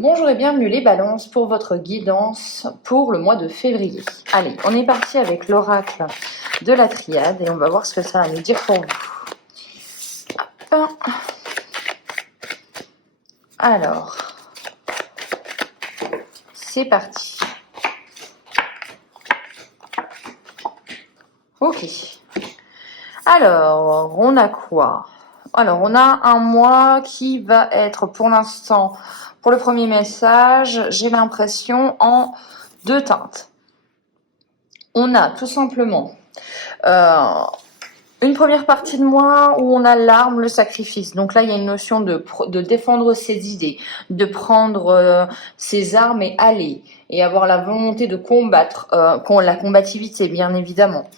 Bonjour et bienvenue les balances pour votre guidance pour le mois de février. Allez, on est parti avec l'oracle de la triade et on va voir ce que ça va nous dire pour vous. Hop. Alors, c'est parti. Ok. Alors, on a quoi? Alors, on a un mois qui va être pour l'instant, pour le premier message, j'ai l'impression en deux teintes. On a tout simplement une première partie de mois où on a l'arme, le sacrifice. Donc là, il y a une notion de défendre ses idées, de prendre ses armes et aller, et avoir la volonté de combattre, la combativité, bien évidemment.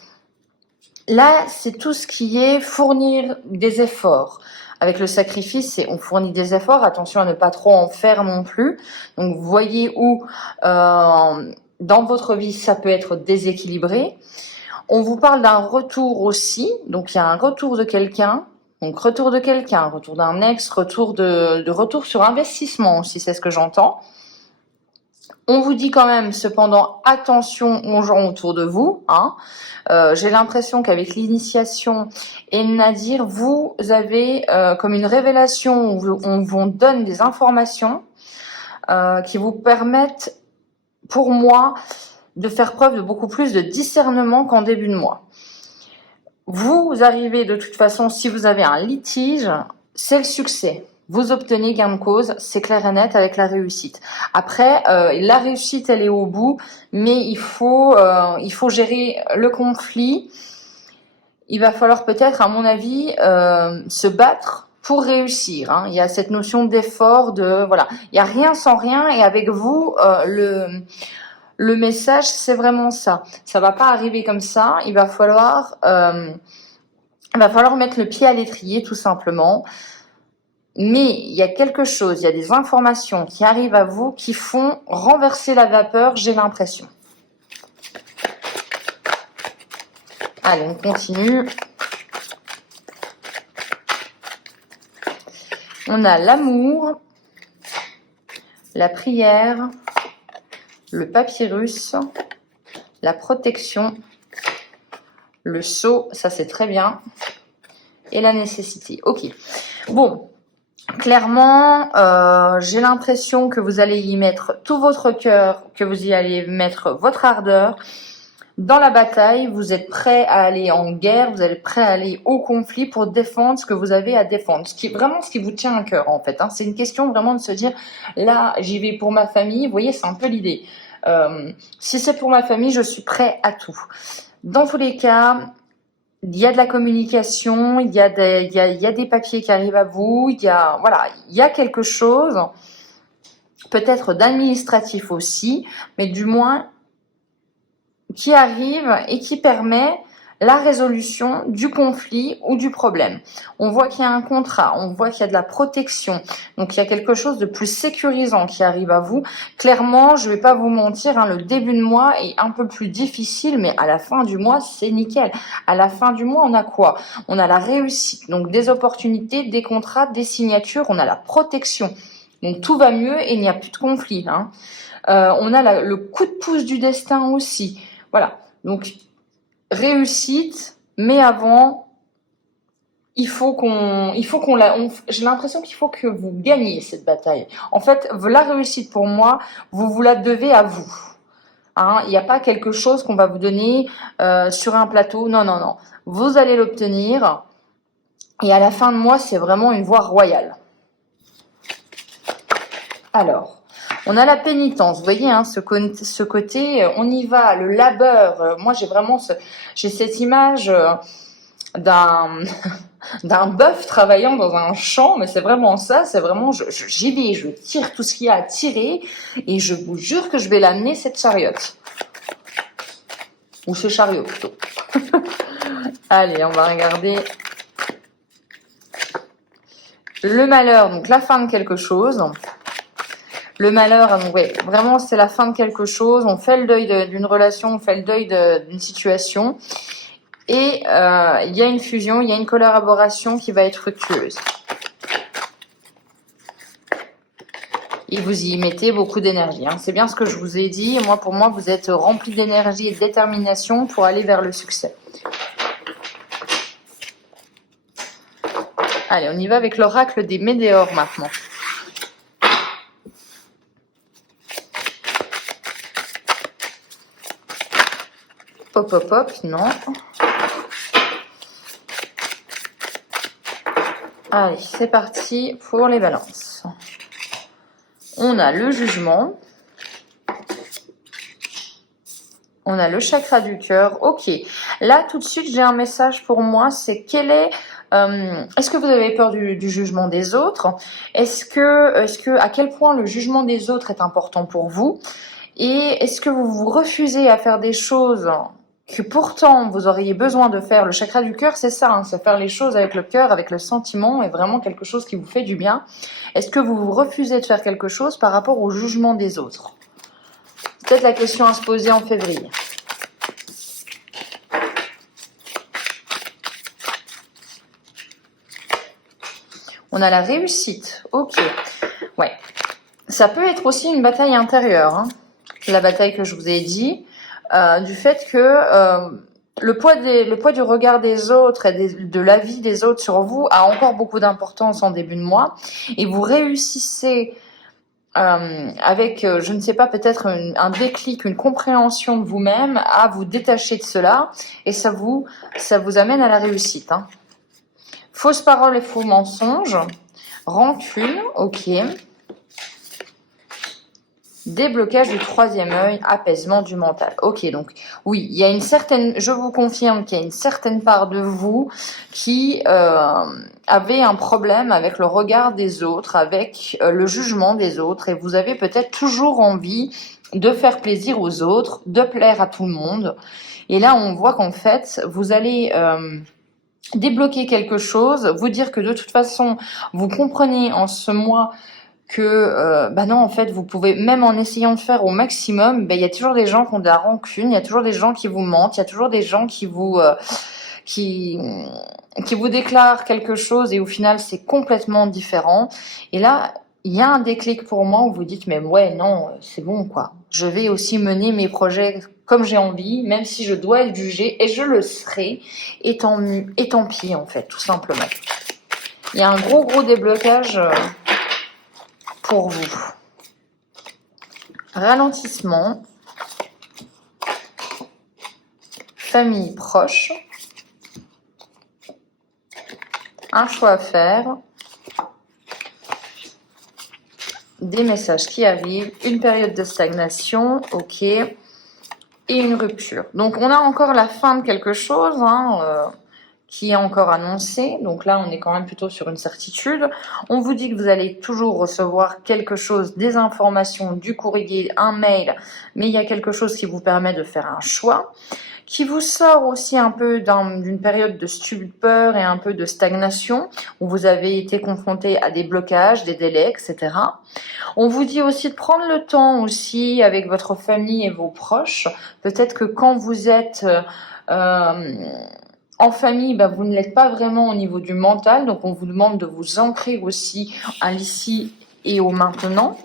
Là, c'est tout ce qui est fournir des efforts. Avec le sacrifice, on fournit des efforts. Attention à ne pas trop en faire non plus. Donc, vous voyez où dans votre vie, ça peut être déséquilibré. On vous parle d'un retour aussi. Donc, il y a un retour de quelqu'un. Donc, retour de quelqu'un, retour d'un ex, retour sur investissement aussi, c'est ce que j'entends. On vous dit quand même, cependant, attention aux gens autour de vous. J'ai l'impression qu'avec l'initiation et Nadir, vous avez comme une révélation où on vous donne des informations qui vous permettent, pour moi, de faire preuve de beaucoup plus de discernement qu'en début de mois. Vous arrivez de toute façon, si vous avez un litige, c'est le succès. Vous obtenez gain de cause, c'est clair et net avec la réussite. Après, la réussite, elle est au bout, mais il faut gérer le conflit. Il va falloir peut-être, à mon avis, se battre pour réussir. Il y a cette notion d'effort, voilà. Il n'y a rien sans rien, et avec vous, le message, c'est vraiment ça. Ça va pas arriver comme ça. Il va falloir mettre le pied à l'étrier, tout simplement. Mais il y a quelque chose, il y a des informations qui arrivent à vous qui font renverser la vapeur, j'ai l'impression. Allez, on continue. On a l'amour, la prière, le papyrus, la protection, le sceau, ça c'est très bien, et la nécessité. Ok, bon. Clairement, j'ai l'impression que vous allez y mettre tout votre cœur, que vous y allez mettre votre ardeur. Dans la bataille, vous êtes prêt à aller en guerre, vous êtes prêt à aller au conflit pour défendre ce que vous avez à défendre. Ce qui vous tient à cœur, en fait. C'est une question vraiment de se dire, là, j'y vais pour ma famille. Vous voyez, c'est un peu l'idée. Si c'est pour ma famille, je suis prêt à tout. Dans tous les cas, il y a de la communication, il y a des papiers qui arrivent à vous, il y a quelque chose, peut-être d'administratif aussi, mais du moins qui arrive et qui permet la résolution du conflit ou du problème. On voit qu'il y a un contrat, on voit qu'il y a de la protection, donc il y a quelque chose de plus sécurisant qui arrive à vous. Clairement, je vais pas vous mentir, le début de mois est un peu plus difficile, mais à la fin du mois, c'est nickel. À la fin du mois, on a quoi? On a la réussite, donc des opportunités, des contrats, des signatures, on a la protection. Donc tout va mieux et il n'y a plus de conflit. On a le coup de pouce du destin aussi. Voilà, donc réussite, mais avant, j'ai l'impression qu'il faut que vous gagniez cette bataille. En fait, la réussite pour moi, vous la devez à vous. Il n'y a pas quelque chose qu'on va vous donner sur un plateau. Non, non, non. Vous allez l'obtenir. Et à la fin de mois, c'est vraiment une voie royale. Alors, on a la pénitence, vous voyez, ce côté, on y va, le labeur. Moi, j'ai cette image d'un bœuf travaillant dans un champ, mais c'est vraiment ça, c'est vraiment, j'y vais, je tire tout ce qu'il y a à tirer, et je vous jure que je vais l'amener, cette chariote. Ou ce chariot, plutôt. Allez, on va regarder. Le malheur, donc la fin de quelque chose. Le malheur, ouais, vraiment, c'est la fin de quelque chose. On fait le deuil d'une relation, on fait le deuil d'une situation. Et il y a une fusion, il y a une collaboration qui va être fructueuse. et vous y mettez beaucoup d'énergie. Hein. C'est bien ce que je vous ai dit. Moi, pour moi, vous êtes rempli d'énergie et de détermination pour aller vers le succès. Allez, on y va avec l'oracle des météores maintenant. Hop, hop, hop, non. Allez, c'est parti pour les balances. On a le jugement. On a le chakra du cœur. Ok. Là, tout de suite, j'ai un message pour moi. C'est est-ce que vous avez peur du jugement des autres? À quel point le jugement des autres est important pour vous? Et est-ce que vous vous refusez à faire des choses que pourtant vous auriez besoin de faire? Le chakra du cœur, c'est ça, hein, c'est faire les choses avec le cœur, avec le sentiment, et vraiment quelque chose qui vous fait du bien. Est-ce que vous vous refusez de faire quelque chose par rapport au jugement des autres? C'est peut-être la question à se poser en février. On a la réussite. Ok. Ouais. Ça peut être aussi une bataille intérieure. Hein. La bataille que je vous ai dit. Du fait que le poids du regard des autres et de l'avis des autres sur vous a encore beaucoup d'importance en début de mois. Et vous réussissez avec, je ne sais pas, peut-être un déclic, une compréhension de vous-même, à vous détacher de cela. Et ça vous amène à la réussite. Hein. Fausses paroles et faux mensonges. Rancune, ok. Déblocage du troisième œil, apaisement du mental. Ok, donc oui, il y a je vous confirme qu'il y a une certaine part de vous qui avait un problème avec le regard des autres, avec le jugement des autres, et vous avez peut-être toujours envie de faire plaisir aux autres, de plaire à tout le monde. Et là, on voit qu'en fait, vous allez débloquer quelque chose, vous dire que de toute façon, vous comprenez en ce mois que non, en fait, vous pouvez, même en essayant de faire au maximum, il y a toujours des gens qui ont de la rancune, il y a toujours des gens qui vous mentent, il y a toujours des gens qui vous déclarent quelque chose et au final c'est complètement différent. Et là, il y a un déclic pour moi où vous dites mais ouais, non, c'est bon quoi. Je vais aussi mener mes projets comme j'ai envie, même si je dois être jugée, et je le serai, et tant pis en fait, tout simplement. Il y a un gros déblocage pour vous. Ralentissement, famille proche, un choix à faire, des messages qui arrivent, une période de stagnation, ok, et une rupture. Donc on a encore la fin de quelque chose, qui est encore annoncé. Donc là, on est quand même plutôt sur une certitude. On vous dit que vous allez toujours recevoir quelque chose, des informations, du courrier, un mail, mais il y a quelque chose qui vous permet de faire un choix, qui vous sort aussi un peu d'une période de stupeur et un peu de stagnation, où vous avez été confronté à des blocages, des délais, etc. On vous dit aussi de prendre le temps aussi avec votre famille et vos proches. Peut-être que quand vous êtes en famille, vous ne l'êtes pas vraiment au niveau du mental, donc on vous demande de vous ancrer aussi à l'ici et au maintenant.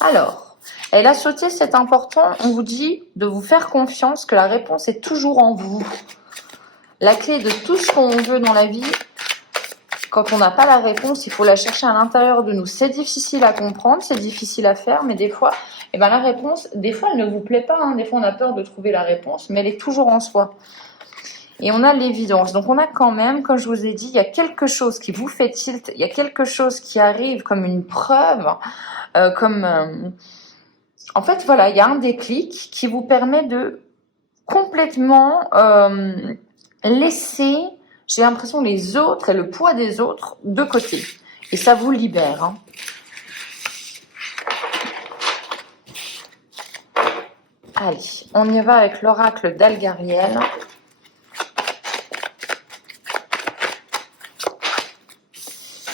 Alors, elle a sauté, c'est important, on vous dit de vous faire confiance, que la réponse est toujours en vous. La clé de tout ce qu'on veut dans la vie, quand on n'a pas la réponse, il faut la chercher à l'intérieur de nous. C'est difficile à comprendre, c'est difficile à faire, mais des fois, la réponse, des fois, elle ne vous plaît pas. Des fois, on a peur de trouver la réponse, mais elle est toujours en soi. Et on a l'évidence. Donc, on a quand même, comme je vous ai dit, il y a quelque chose qui vous fait tilt, il y a quelque chose qui arrive comme une preuve, en fait, voilà, il y a un déclic qui vous permet de complètement laisser, j'ai l'impression, les autres et le poids des autres de côté. Et ça vous libère. Allez, on y va avec l'oracle d'Algariel.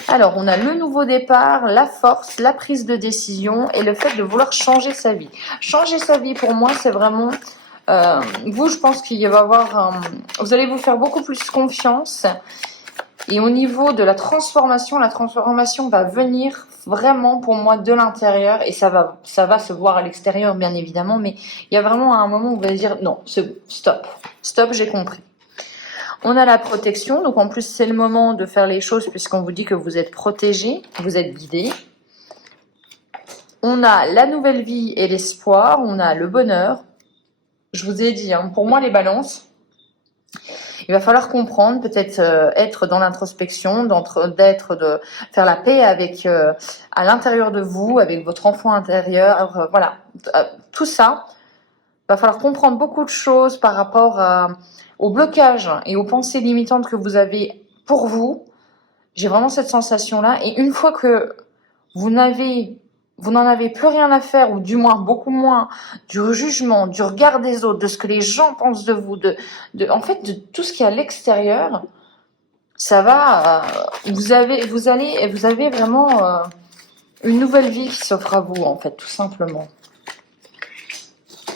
Alors, on a le nouveau départ, la force, la prise de décision et le fait de vouloir changer sa vie. Changer sa vie, pour moi, c'est vraiment... vous, je pense qu'il va y avoir... vous allez vous faire beaucoup plus confiance Et au niveau de la transformation va venir vraiment pour moi de l'intérieur et ça va se voir à l'extérieur bien évidemment, mais il y a vraiment un moment où vous allez dire non, stop, j'ai compris. On a la protection, donc en plus c'est le moment de faire les choses puisqu'on vous dit que vous êtes protégé, vous êtes guidé. On a la nouvelle vie et l'espoir, on a le bonheur. Je vous ai dit, pour moi les balances, il va falloir comprendre, peut-être être dans l'introspection, de faire la paix avec à l'intérieur de vous, avec votre enfant intérieur, voilà, tout ça. Il va falloir comprendre beaucoup de choses par rapport au blocage et aux pensées limitantes que vous avez pour vous. J'ai vraiment cette sensation-là. Et une fois que vous n'en avez plus rien à faire, ou du moins beaucoup moins, du jugement, du regard des autres, de ce que les gens pensent de vous, en fait, de tout ce qui est à l'extérieur, ça va, vous avez vraiment une nouvelle vie qui s'offre à vous, en fait, tout simplement.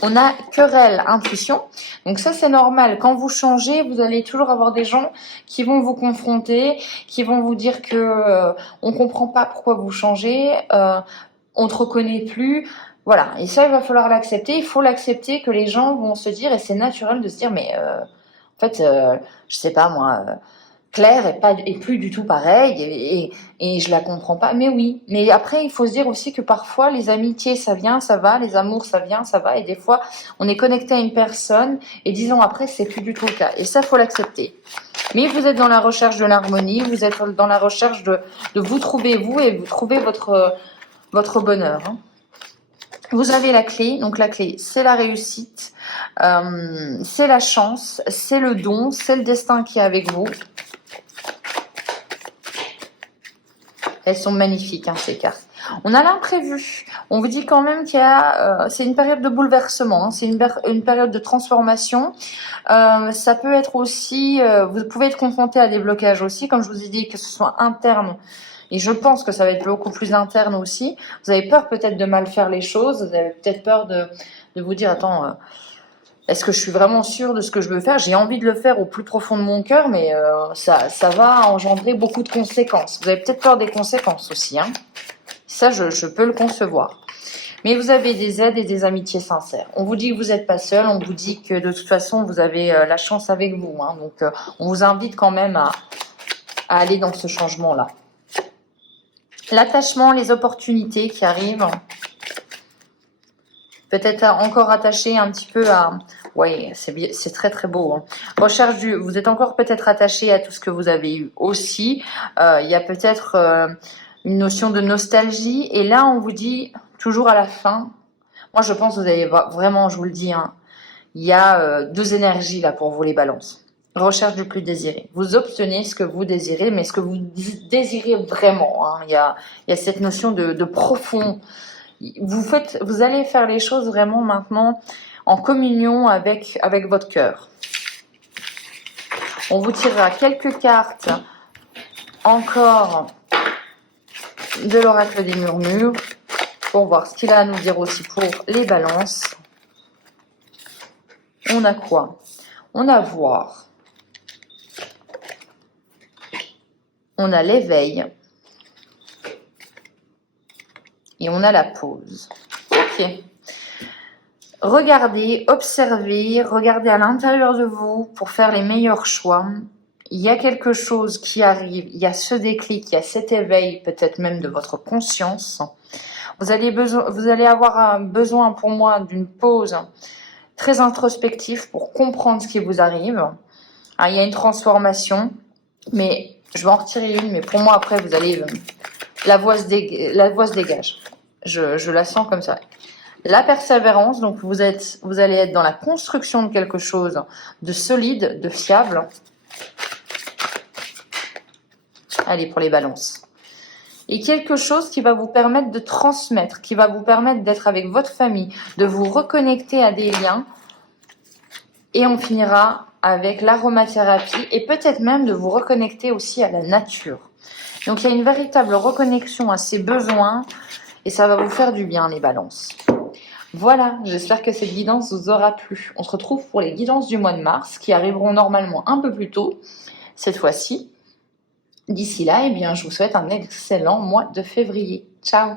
On a querelle, intuition. Donc ça, c'est normal. Quand vous changez, vous allez toujours avoir des gens qui vont vous confronter, qui vont vous dire que on comprend pas pourquoi vous changez, on te reconnaît plus. Voilà. Et ça, il va falloir l'accepter. Il faut l'accepter que les gens vont se dire, et c'est naturel de se dire, mais en fait, je sais pas moi. Claire est plus du tout pareille et je la comprends pas. Mais oui, mais après il faut se dire aussi que parfois les amitiés ça vient, ça va, les amours ça vient, ça va et des fois on est connecté à une personne et 10 ans après c'est plus du tout le cas et ça faut l'accepter. Mais vous êtes dans la recherche de l'harmonie, vous êtes dans la recherche de vous trouver vous et vous trouver votre bonheur. Vous avez la clé, donc la clé c'est la réussite, c'est la chance, c'est le don, c'est le destin qui est avec vous. Elles sont magnifiques, ces cartes. On a l'imprévu. On vous dit quand même qu'il y a... c'est une période de bouleversement. C'est une période de transformation. Ça peut être aussi... vous pouvez être confronté à des blocages aussi, comme je vous ai dit, que ce soit interne. Et je pense que ça va être beaucoup plus interne aussi. Vous avez peur peut-être de mal faire les choses. Vous avez peut-être peur de vous dire, attends... est-ce que je suis vraiment sûre de ce que je veux faire? J'ai envie de le faire au plus profond de mon cœur, mais ça va engendrer beaucoup de conséquences. Vous avez peut-être peur des conséquences aussi. Ça, je peux le concevoir. Mais vous avez des aides et des amitiés sincères. On vous dit que vous n'êtes pas seul. On vous dit que de toute façon, vous avez la chance avec vous. Donc, on vous invite quand même à aller dans ce changement-là. L'attachement, les opportunités qui arrivent. Peut-être encore attaché un petit peu à... Oui, c'est très très beau. Vous êtes encore peut-être attaché à tout ce que vous avez eu aussi. Il y a peut-être une notion de nostalgie. Et là, on vous dit toujours à la fin. Moi, je pense que vous avez vraiment, je vous le dis, il y a deux énergies là pour vous les balances. Recherche du plus désiré. Vous obtenez ce que vous désirez, mais ce que vous désirez vraiment. Il y a cette notion de profond. Vous allez faire les choses vraiment maintenant en communion avec votre cœur. On vous tirera quelques cartes encore de l'oracle des murmures pour voir ce qu'il a à nous dire aussi pour les balances. On a quoi? On a voir. On a l'éveil. Et on a la pause. Ok. Regardez, observez, regardez à l'intérieur de vous pour faire les meilleurs choix. Il y a quelque chose qui arrive, il y a ce déclic, il y a cet éveil, peut-être même de votre conscience. Vous allez avoir besoin pour moi d'une pause très introspective pour comprendre ce qui vous arrive. Il y a une transformation, mais je vais en retirer une, mais pour moi après vous allez... La voix se dégage. Je la sens comme ça. La persévérance, donc vous allez être dans la construction de quelque chose de solide, de fiable. Allez, pour les balances. Et quelque chose qui va vous permettre de transmettre, qui va vous permettre d'être avec votre famille, de vous reconnecter à des liens. Et on finira avec l'aromathérapie et peut-être même de vous reconnecter aussi à la nature. Donc, il y a une véritable reconnexion à ses besoins et ça va vous faire du bien, les balances. Voilà, j'espère que cette guidance vous aura plu. On se retrouve pour les guidances du mois de mars qui arriveront normalement un peu plus tôt, cette fois-ci. D'ici là, eh bien, je vous souhaite un excellent mois de février. Ciao!